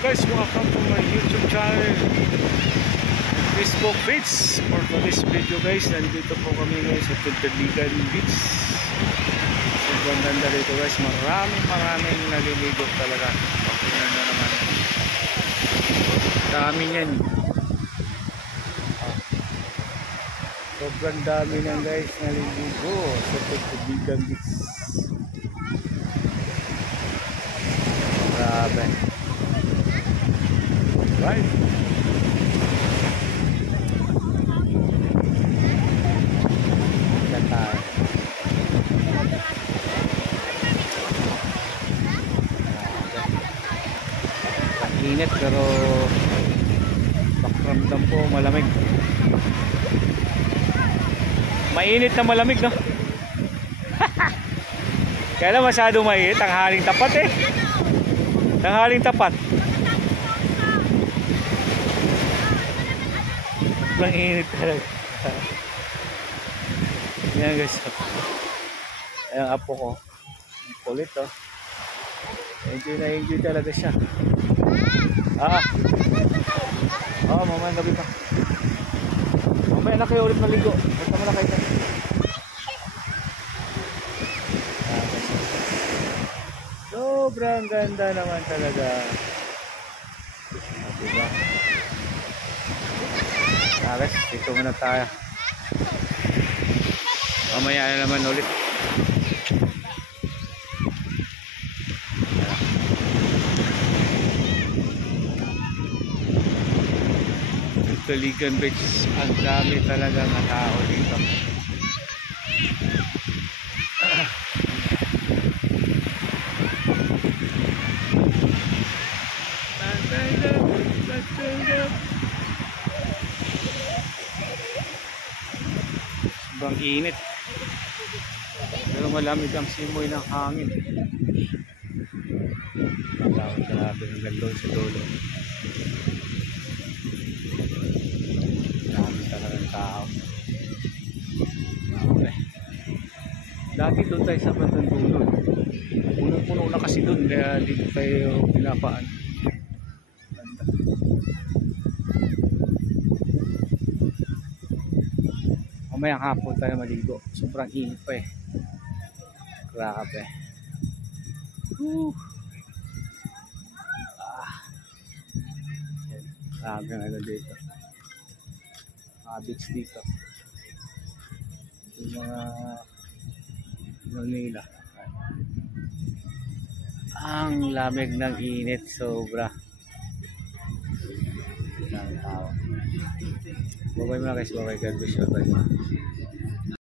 guys, welcome to my YouTube channel, Facebook page. For today's video guys, nandito po kami guys sa Tuntaligan Beach. Sobrang ganda dito guys, maraming naliligo talaga. Okay na naman, dami yan. Sobrang dami yan guys, naliligo sa Tuntaligan Beach. Grabe. Right. Ganda. Init pero pakiramdam po malamig. Mainit na malamig, no? Kaya lang masyado mainit, tanghaling tapat eh. Tanghaling tapat. Lang init talaga. Yan guys. Ayan apo ko. Kulit oh. Enjoy talaga siya. Mamaya gabi pa. Mamaya na kayo ulit maligo. Basta mo na kayo. Sobrang ganda naman talaga. Diba? Guys, dito muna tayo. Mamaya na naman ulit. Tuntaligan Beach, ang dami talaga ng tao dito. Sobrang init pero malamig ang simoy ng hangin. Grabe hanggang doon sa dulo. Dami talagang tao. Dati doon tayo sa bandang dulo, punong-puno na kasi doon, kaya dito tayo pinapaan. Mamayang hapon tayo maligo. Sobrang init pa eh. Grabe. Grabe nga dito. Beach dito. Yung mga nila. Ang lamig ng init. Sobra. Ang tao. Bye-bye mga guys. Bye-bye. God bless you. Bye-bye.